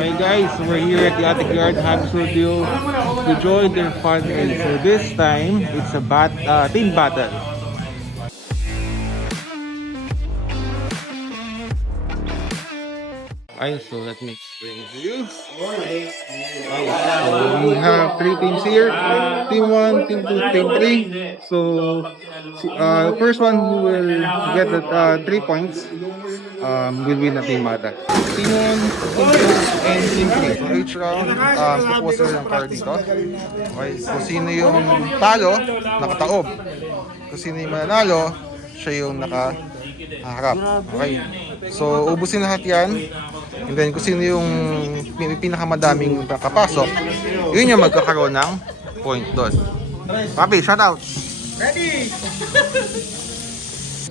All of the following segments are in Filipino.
Okay guys, we're here at the Attic Yard Ham Studio to join their fun race. So this time, it's a team battle. Okay, so let me explain to you. Okay, so we have three teams here. Team 1, Team 2, Team 3. So, first one who will get the 3 points will win the team battle. Team 1, Team 2, and Team 3. So each round, kukuha sila ng card dito. Okay, kung sino yung talo, nakataob. Kung sino yung mananalo, siya yung nakaharap. Okay, so ubusin lahat yan. And then kung sino yung pinakamadaming nakapasok, yun yung magkakaroon ng point doon. Papi, shout out! Ready!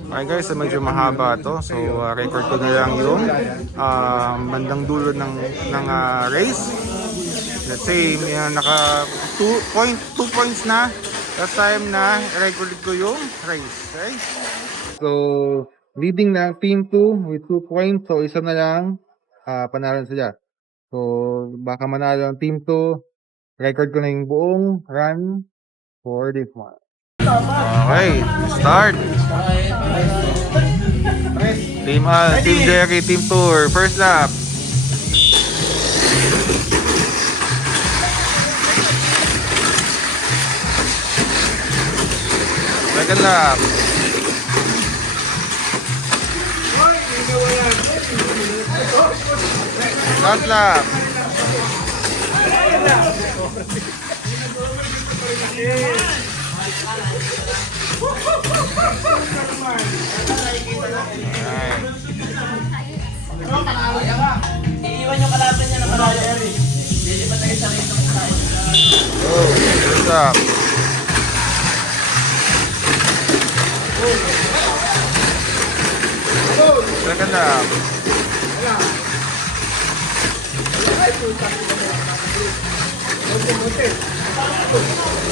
Okay guys, so medyo mahaba to. So record ko na lang yung bandang dulo ng race. Let's say may naka 2 points na. Last time na record ko yung race. Okay? So leading ng team 2 with 2 points. So isa na lang panalo sila. So baka manalo ang team 2. Record ko na yung buong run for this one. Okay, start. Team Jerry, Team Tour, first lap. Second lap. Last lap. Iiwan yung kalaban niya ng malayo. Hindi ba tayo sa rito ng tayo? Oh, first up. Second up.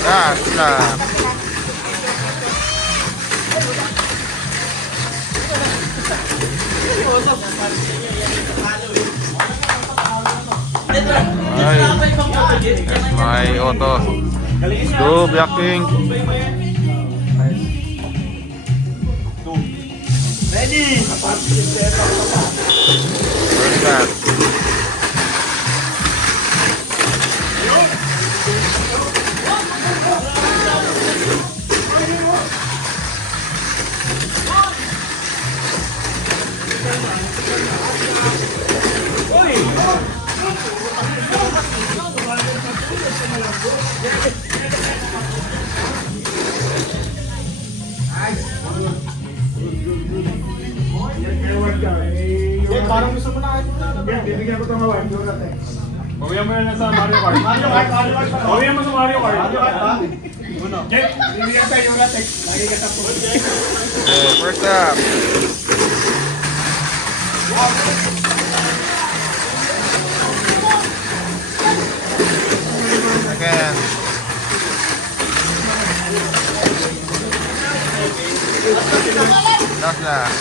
Last lap. That's my auto. Let's go, Blackpink. Ready! First lap. Parang gusto mo na bibigyan ko itong award. Bawian mo yan sa Mario Kart. Bawian mo sa Mario Kart. Uno. Bibigyan sa Eurotex. Lagi ka sa po. First up. Second. Last lap.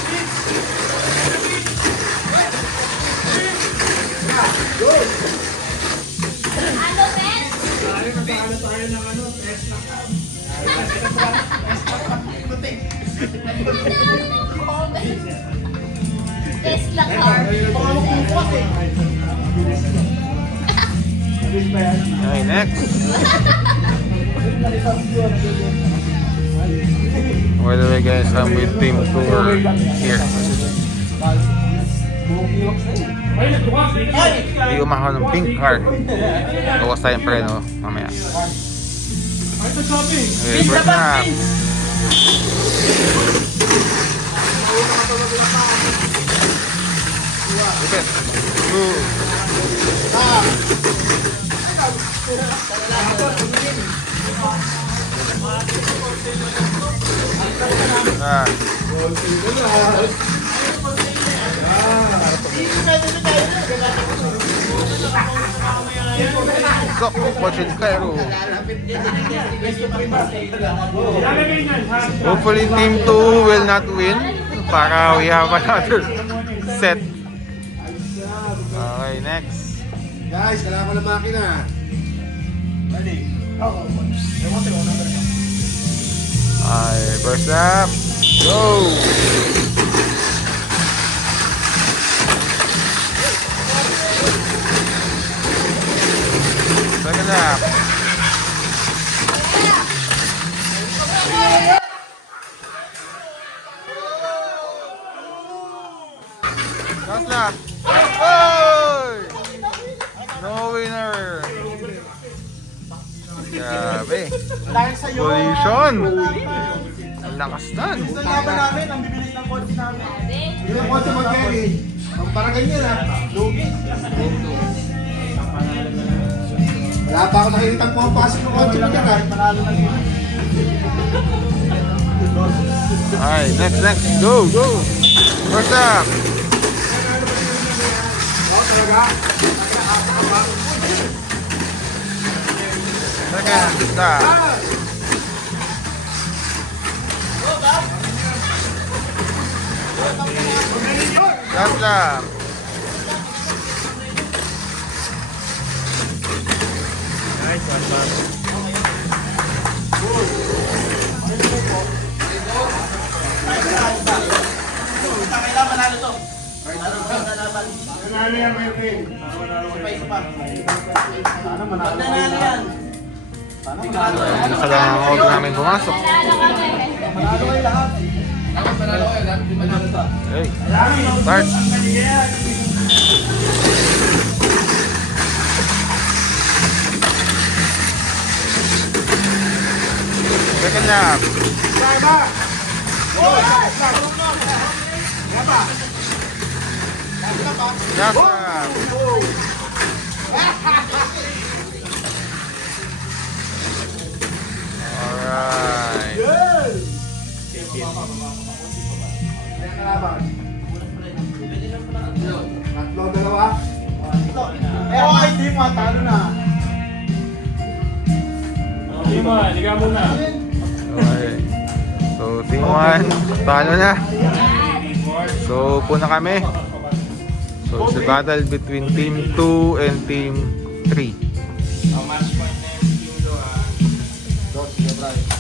Tesla car. Okay, next. By the way guys, I'm with Team Tour here. Hindi umahaw ng pink car. Gawas tayong preno mamaya. Okay, first lap. Okay. 2. Go, watching Cairo. Hopefully team 2 will not win para we have another set. Okay, next. Guys, kailangan ng makina. Ready? Oo. Ewan sila, unang talaga. Ay, first lap. Go! Second lap. Last lap. Oy! No winner. Grabe. Dahil sa'yo. Collision. Ang lakas nan. Gusto laban namin, ang bibilis ng kotse namin. Yung ang kotse mag-gani. Ang para ganyan ha. Lugi. Wala pa ako nakikita pumapasok ng kotse mo dyan ha. Panalo lang yun. Alright, next. Go, go. First up. Second stop. Last lap. Nice one, man. Kailangan manalo to. Manalo yan, may win. Sana manalo yan. Nakalangan namin pumasok. Manalo kayo lahat. Hey, start. Second lap. Last lap. Alright. Tatlo, dalawa. Okay, team mo, talo na. Team mo, liga muna. Okay. So, team 1, talo na. So, puna kami. So, it's a battle between team 2 and team 3.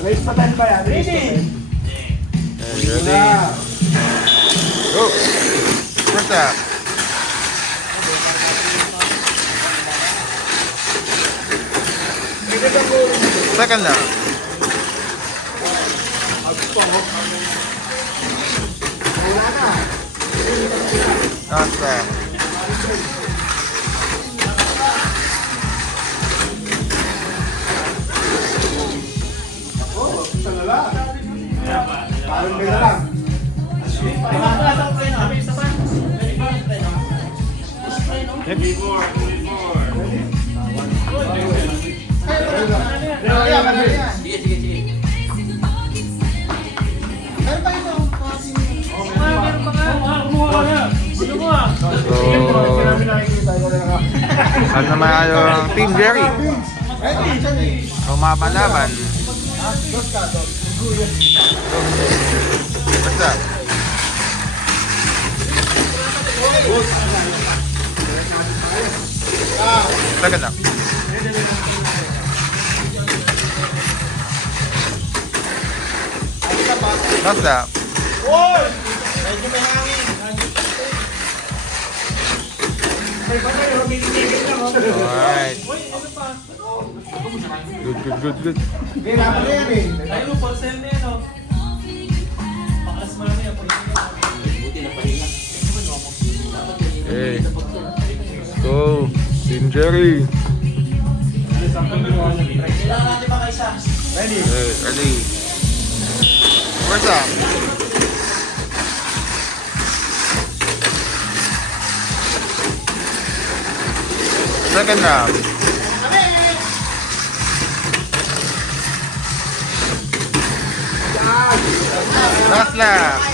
Race pa tayo ba yan? Ready? Okay, ready? Go! First up. Second lap. Last lap. Parang may na lang. So, ano naman yung Team Jerry? Lumabalaban. Basta. Second up. Last lap. Medyo may hangin. May ba kayo? Humitigil lang. Alright. Good. Okay, laban na yan eh. Tayo mo, Paul na yan, oh. Pakas mo na yan. Okay. Let's go. Team Jerry. Kailangan natin makaisa. Ready? Okay, ready. First up. Second round. Last lap.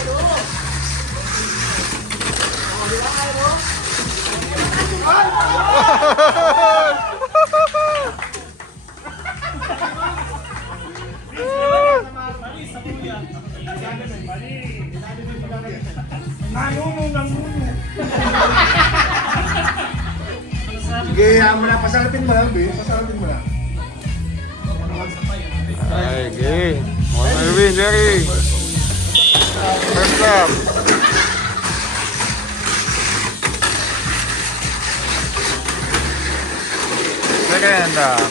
Gaya mo na, pasalapin mo lang, be. Pasalapin mo lang. Ay, okay. One more win, Jerry. First lap. Second lap.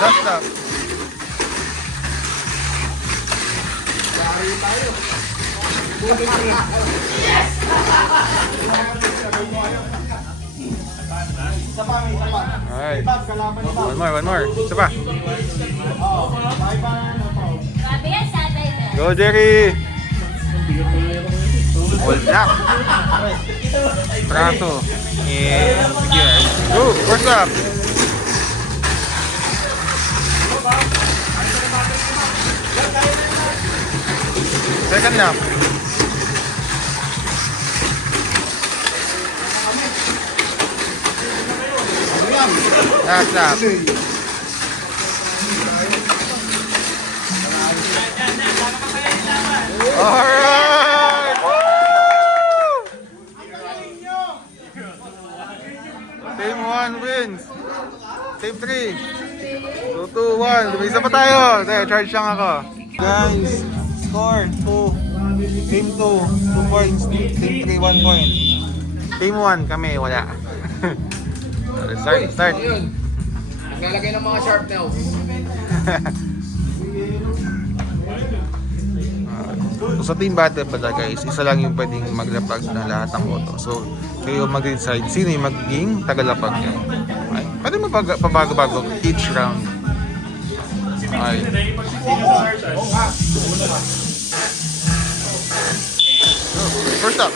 Last lap. Alright. One more. Isa pa. Grabe yan, satay na. Go, Jerry! Hold up. Trato. And again. Go! First up! Second lap. Last lap. Alright! Woo! Team 1 wins. Team 3. 2-2-1. Lumisa pa tayo. Teka, charge lang ako. Guys, score 2. Team 2, 2 points. Team 3, 1 point. Team 1 kami, wala. Start. Naglalagay ng mga sharp nails. So sa team battle pala guys, isa lang yung pwedeng maglapag ng lahat ng boto. So kayo mag-decide sino yung magiging tagalapag nyo. Ay, pwede mo pabago-bago each round. Ay. First up.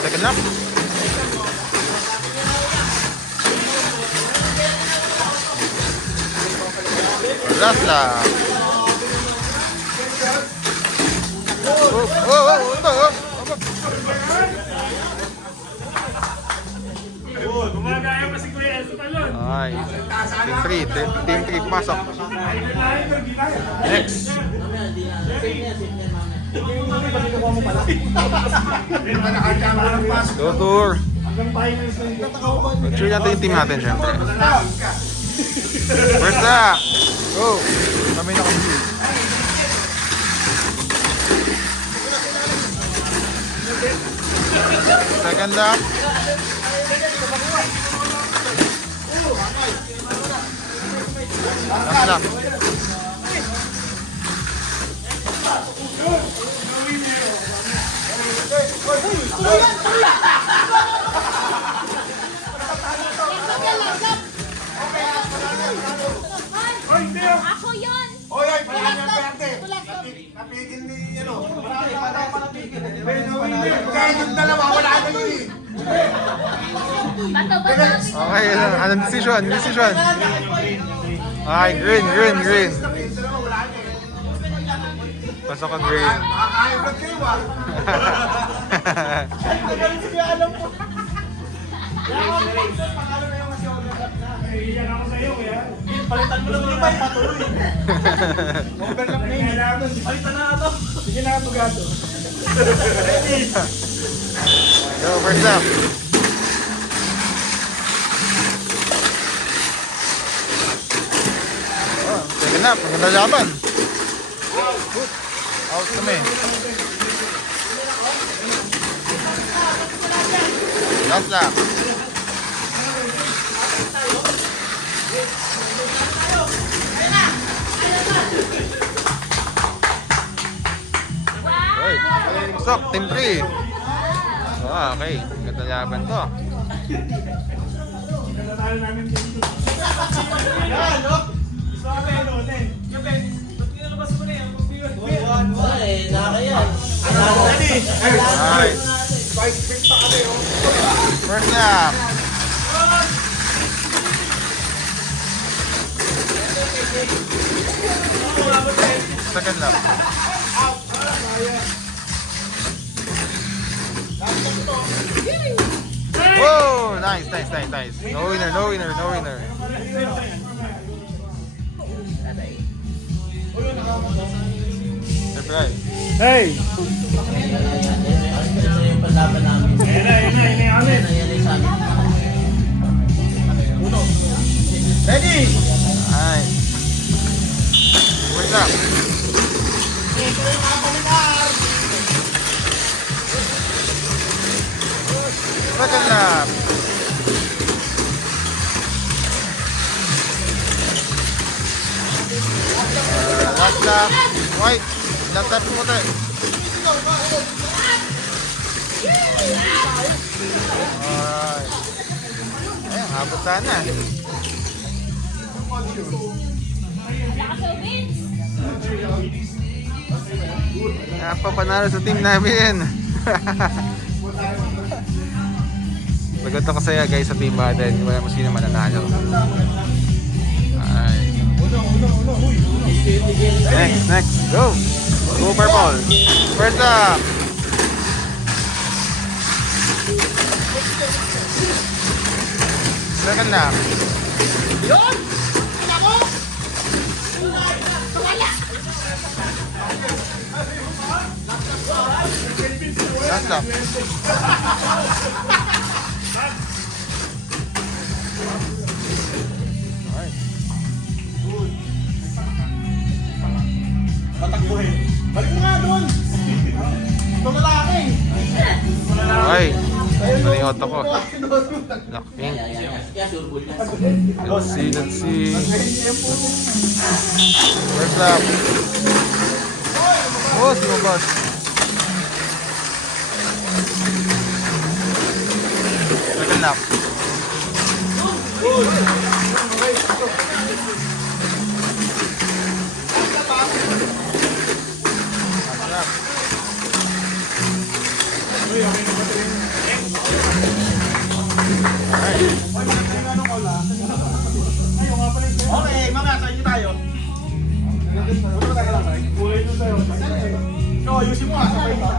Second lap. Last lap. Gumagaya pa si Kuya El sa talon. Ay. Team 3 pumasok. Next. Go tour. Mag-cheer natin yung team natin syempre. First lap. Go. Kami na kami. Second lap. Last lap. Ako yun! Oy, perte. Napigil ni, Kaya yung dalawa, wala na yun eh. Bato. Okay, anong decision? Okay, green. Pasok ang green. Nakakaibag kayo ah. Iyan ako sa'yo, Kuya. Palitan mo lang yung patuloy. Overlap na yun. Palitan na ito. Sige na, Bugado. Go, first lap. Oh, second lap, maganda laban. Out kami. Last lap. Hey, pasok, team 3. Ah, okay, maganda laban to. Natalo namin dito. Yan, no? Gusto ka ba ano, Ten? Yung Ben, ba't kinalabas mo na yan? Nice. First lap. Second lap. Whoa! Nice. No winner. Surprise. Hey! Ito yung palaban namin. Yan na yung amin. Yan yung sa amin. Ready? Ay. What's up? Second lap. Last lap. White. Last lap mo tayo. Alright. Ayun, habot sana. Napapanalo sa team namin. Lagot ako saya guys sa team Baden. Wala mo sino mananalo. Ay. Next. Go. Go purple. First up. Second lap. Last lap. Alright. Patakbuhin. Balik mo nga doon. Ito malaki. Okay. Ito na yung auto ko. Locking. Kaya surbol yan. Let's see. First lap. Oh, si Mabas. Second lap. Last lap. Okay, mamaya sa inyo tayo. Kulay ito sa'yo. Ikaw, ayusin mo sabay ka.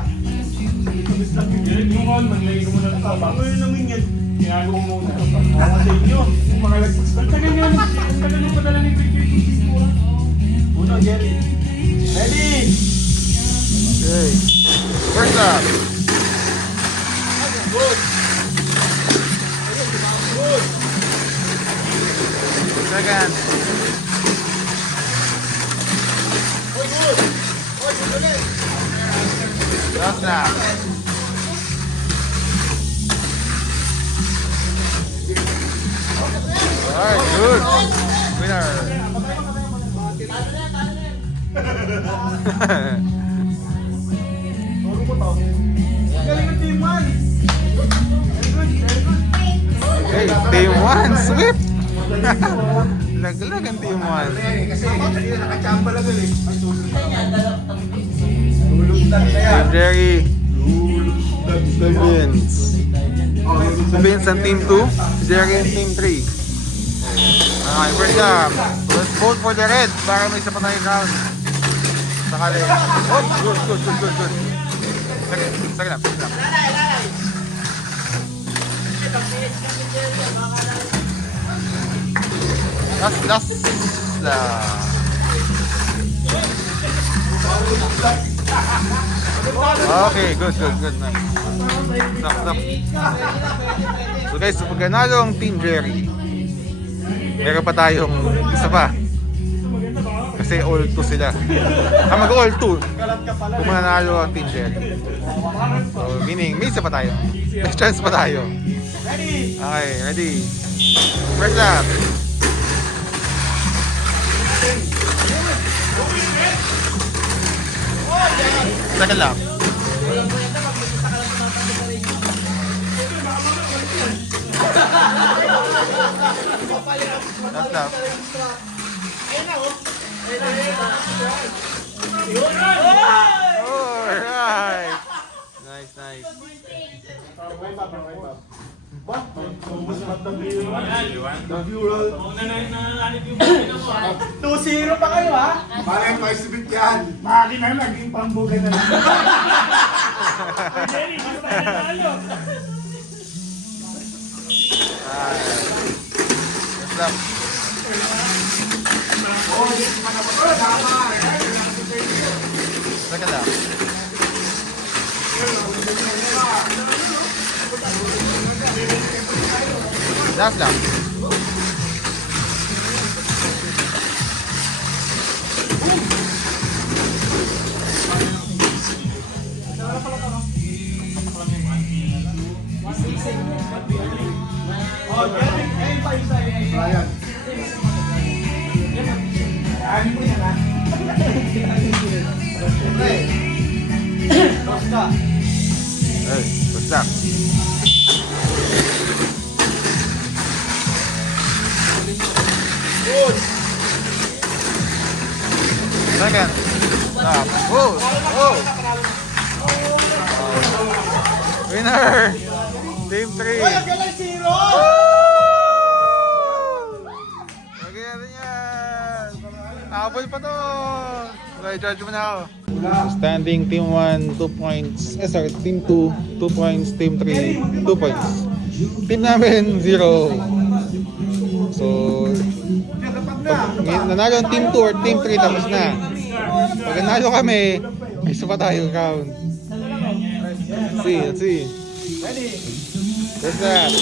Yung call, maglagay ko muna ng taba. Ano yun namin yan? Kinago ko muna. Ako sa inyo. Yung mga lagpas. Ang tagal yan. Ang tagal yung padala ni Piggy. Uno, Jerry. Ready? Okay. First lap. Second. Last lap. Alright, good. Winner. Galing ng team 1. Hey, team 1, sweep! Laglag ang team 1. Kasi kanina nakachamba lang yun eh. Team Jerry. Si Vince. Si Vince ang team 2. Si Jerry ang team 3. Okay, first up. Let's vote for the red para may isa pa tayong round. Sakali. Oh, good. Second up. Last. Okay, good. Nice. Stop. So guys, pag nanalo ang Team Jerry, meron pa tayong isa pa. Kasi all 2 sila. Mag-all 2 kung mananalo ang Team Jerry. So meaning, may isa pa tayo. May chance pa tayo. Okay, ready. First up. Second lap. Last lap. Alright. Nice. Ubus na tabi yung Una na yung 2-0 pa kayo ha? Parang may subit yan. Makina na, naging pambugay na lang. Jerry, mas tayo nanalo. Last lap. Teka lang. Last lang. Ayan. Ay, basta. Second. Stop. Oh! Oh! Winner! Team 3! Lagyan natin yan! Habol pa to! Okay, judge mo na ako. Standing Team 1, 2 points. Sorry, Team 2, 2 points. Team 3, 2 points. Team namin, 0. So, pag nanalo ang Team 2 or Team 3, tapos na. Pag nanalo kami, may isa pa tayo round. Let's see. What's that?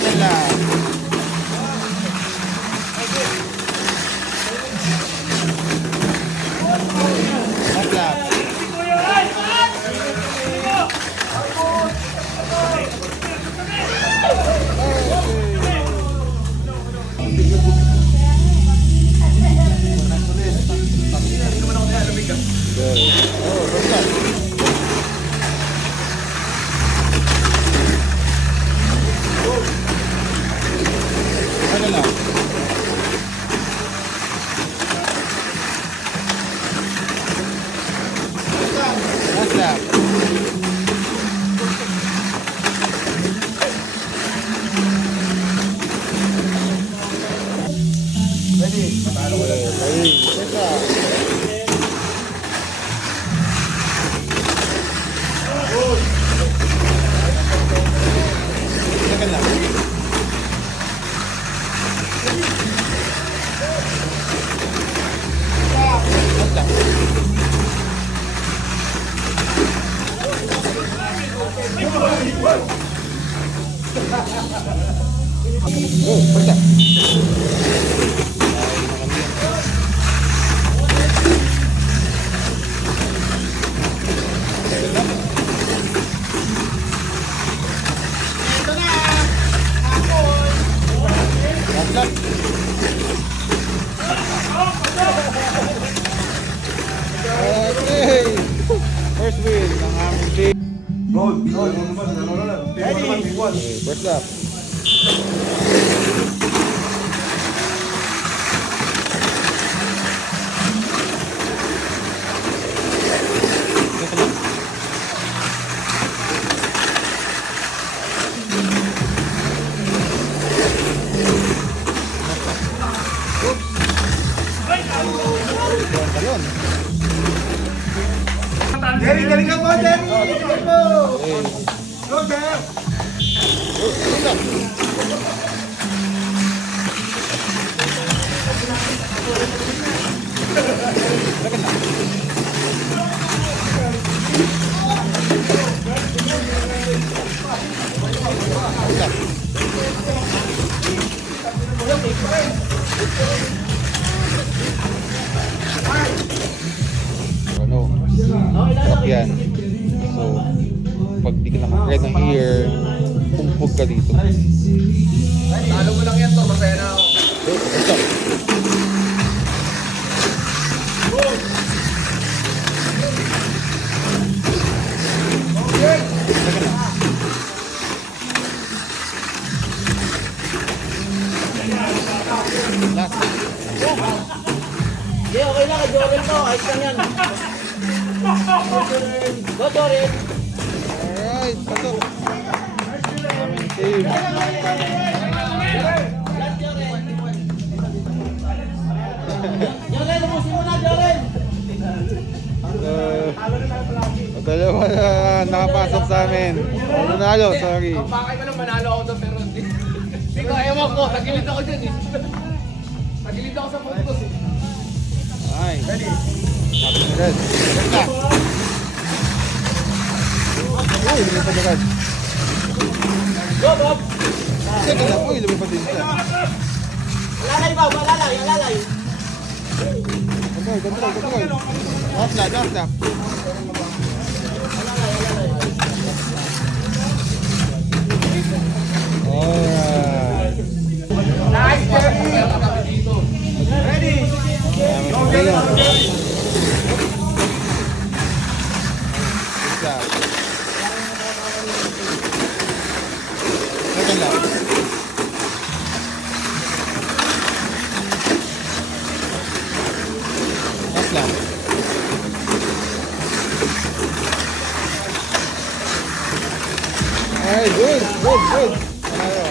Ganun lang. Last lap. Ano lang? Last lap. Ready. Teka lang. Last lap. Oh, first lap. Last lap. Okay. First win ng aming team. Ready? Okay, first lap. Talon. Jerry, galing ka po, Jerry! Galing mo! Okay. Go, Jerry! First lap. Second lap. First lap. Ano? Sarap yan. So, pag di ka nakagrade ng ear, pumpog ka dito. Talo mo lang yan to, masaya na ako. First lap. Second lap. Last. Hindi, okay lang. Kay Joren to. Ayos lang yan. Go, Joren. Alright, pasok. Aming team. Joren, ubusin mo na, Joren. Dalawa na nakapasok sa amin. Nanalo, sorry. Bakit mo nang manalo ako to pero hindi. Hindi ko Ito, ewan ko. Tagilid ako dyan eh. Tagilid ako sa puntos eh. Ay. Ready. Red. Red na. Uy, lumipad agad. Go, Bob! Second na. Uy, lumipad din siya. Alalay, Bob! Alalay, alalay! Control. Off lap. Alright. Nice, Jerry! Ready? Go, Jerry! Second lap. Last lap. Ay, good. Ano,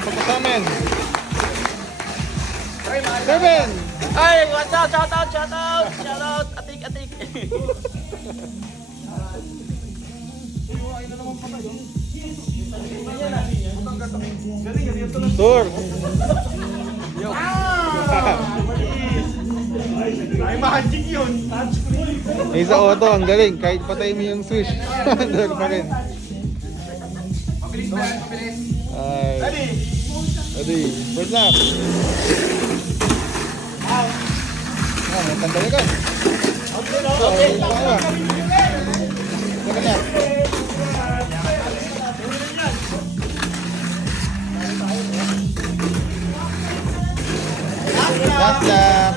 pagkasamin. 7. Ay, watch out! Shout out! Atik! Tur. Ay, magic yun. Isa auto, ang galing. Kahit patay mo yung switch. Drag pa rin. Mabilis ba yan? Mabilis. Ay. Ready? Ready. First lap. May tanda ka. Second lap. Last lap.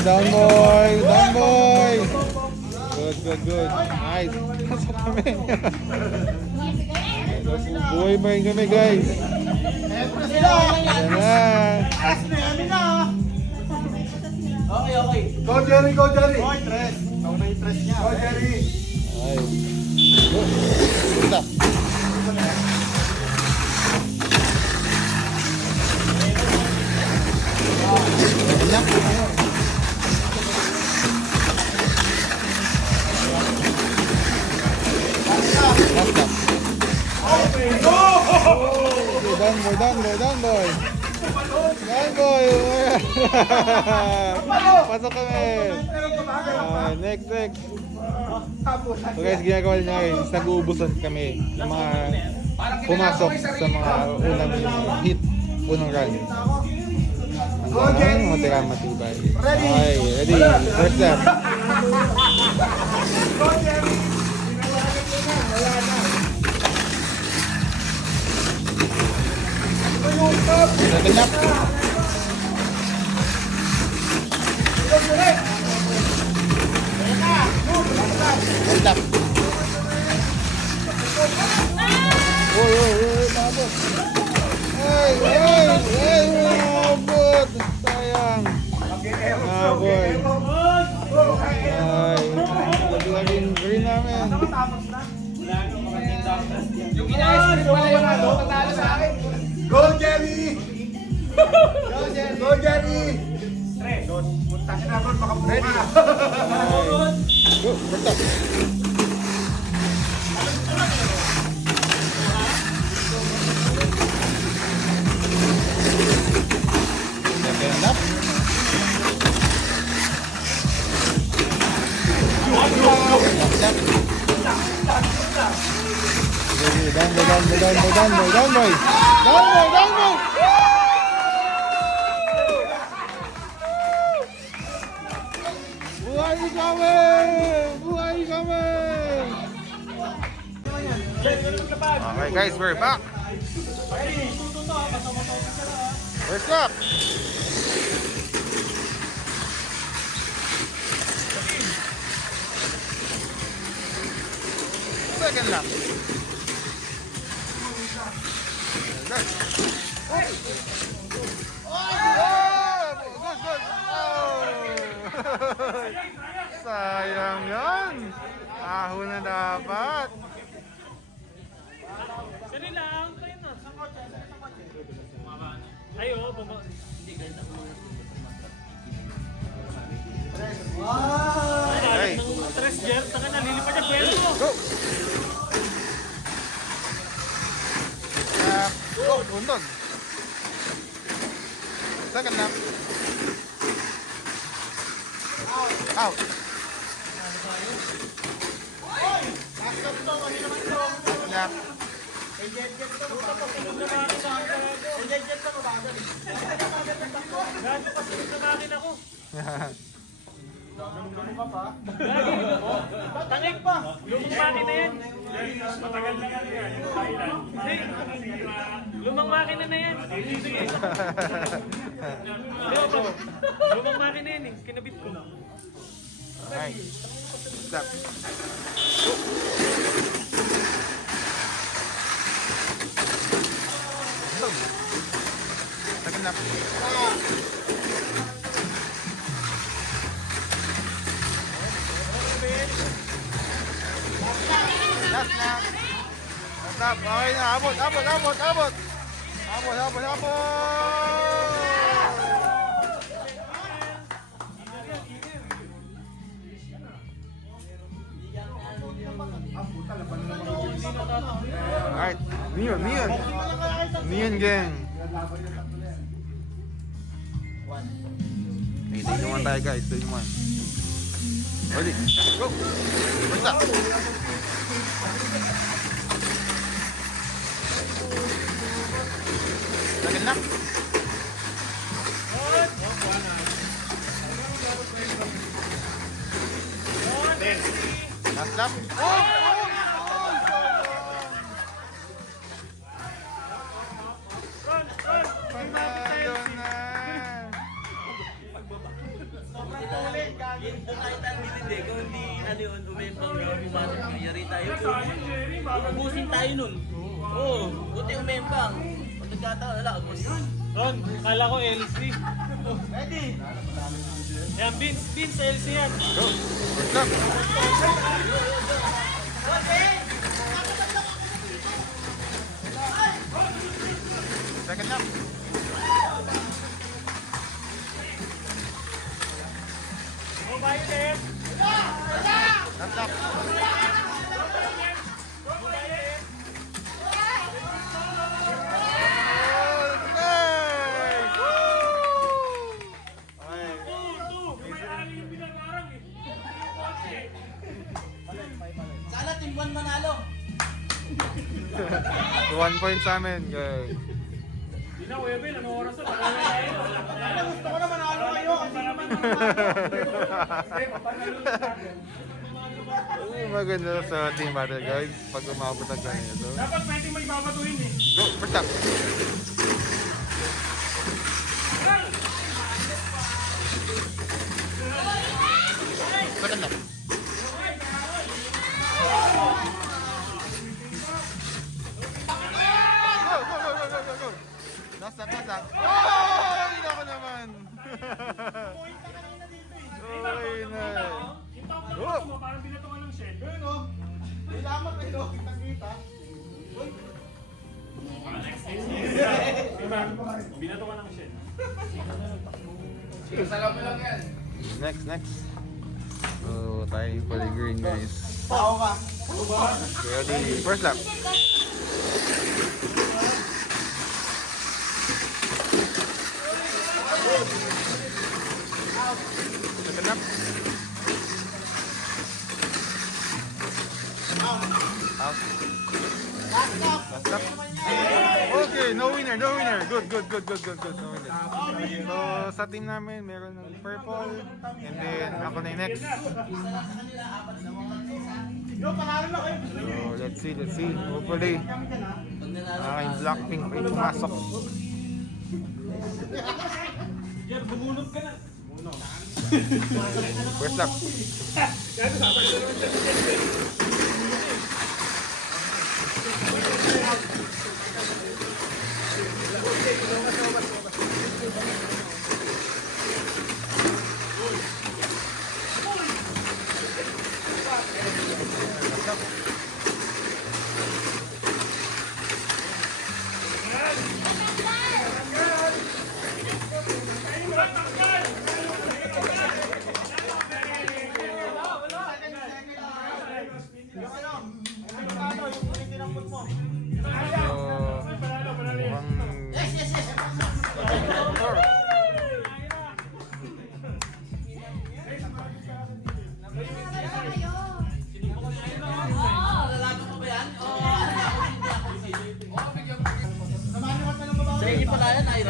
Down boy. Good. Nice. Pasok kami. Buhay ba yung kami, guys? Yan na. Okay. Go, Jerry! Go, Tres! Nauna yung Tres niya. Go, Jerry! Ay. Go. Stop. Yan lang. Last lap. Down boy. Pasok kami. Next. So guys, ginagawa niya ngayon is nag-uubusan kami ng mga pumasok sa mga unang hit, unang run. Ang matira matibay. Okay, ready. First lap. Second lap. Third lap. Mabot. Ay, mabot. Sayang. Mabot. Ay, laging green namin. Yung ina-escort pala yung ano, tatalo sa akin. Go, Jerry! Go, Jerry! Tres. Punta ka na bro, baka buka na. Go, first lap. Second lap. Last lap. Down boy. Buhay kami. Okay guys, we're back. First lap. Second lap. Sayang yan. Ahon na dapat. Sali lang, tayo na. Ayo, baba. Hey. Tres, Jer. Taka na, lilipad yung pwelo mo. Go. Undon. Second lap. Out. Lap. Tangik pa! Lumang makina yan. Matagal na yan. Lumang makina na yan. Sige. Lumang makina yan eh. Kinabit ko. Nice. Lap. Second lap. Last lap. Last lap. Okay na. Abot. Alright. Neon gang. Hey, take one tayo guys. Take one. Ready. Go. First up. Second lap. Last lap. Panalo na. Yun tayo hindi. Kung hindi ano yun, umembang bumasok yari tayo. Ubusin tayo nun. Oo, buti umembang. Pag nagkataon, wala, ubusin. Ron, kala ko LC. Ready? Yan, Vince LC yan. Go. First lap. Second lap. Oh, Violet! Last lap. Oh, nice! Woo! Okay. May-ari yung pinag-arang eh. Sana Team 1 manalo. 1 point sa amin, guys. Hindi na, Kuya Ben, anong oras na? Gusto ko naman ano kayo. Maganda sa team battle, guys. Pag umabot ang ganito. Dapat pwede may babatuhin eh. Go, first up. Second lap. Go. Last lap. Oh, hindi ako naman. Okay na. Yung top na Oh. mo, parang binatungan ng shell. Nilamat kayo, kita-kita. Binatungan ng shell. Next. So, tayo pala green, guys. Tao ka. Ready? First lap. Second lap. Out. Last lap. Okay, no winner. Good. No winner. So, sa team namin, meron ng purple. And then, ako na yung next. Yo, panalo na kayo. So, let's see. Hopefully, aking Blackpink ay pumasok. Yan, bumunot ka na. First lap.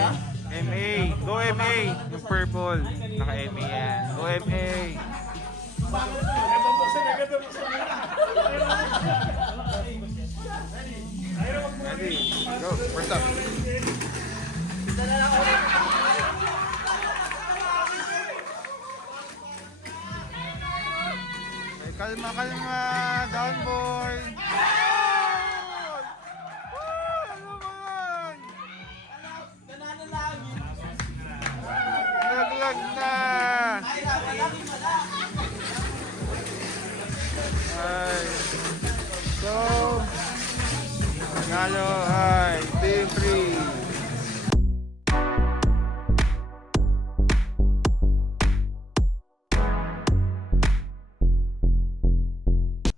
ha? MA. Go MA. Yung purple. Naka-MA yan. Go MA. Ready. Go. First up. Okay, kalma, kalma. Down, boy. Ano man? Ganana lang. Laglag na. Ay. So, nanalo ay Team 3.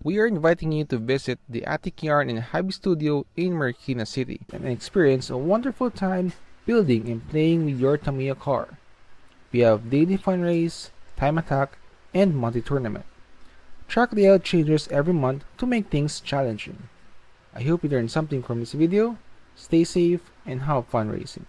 We are inviting you to visit the Attic Yarn and Hobby Studio in Marikina City and experience a wonderful time building and playing with your Tamiya car. We have daily fun race, time attack, and multi-tournament. Track layout changes every month to make things challenging. I hope you learned something from this video. Stay safe and have fun racing.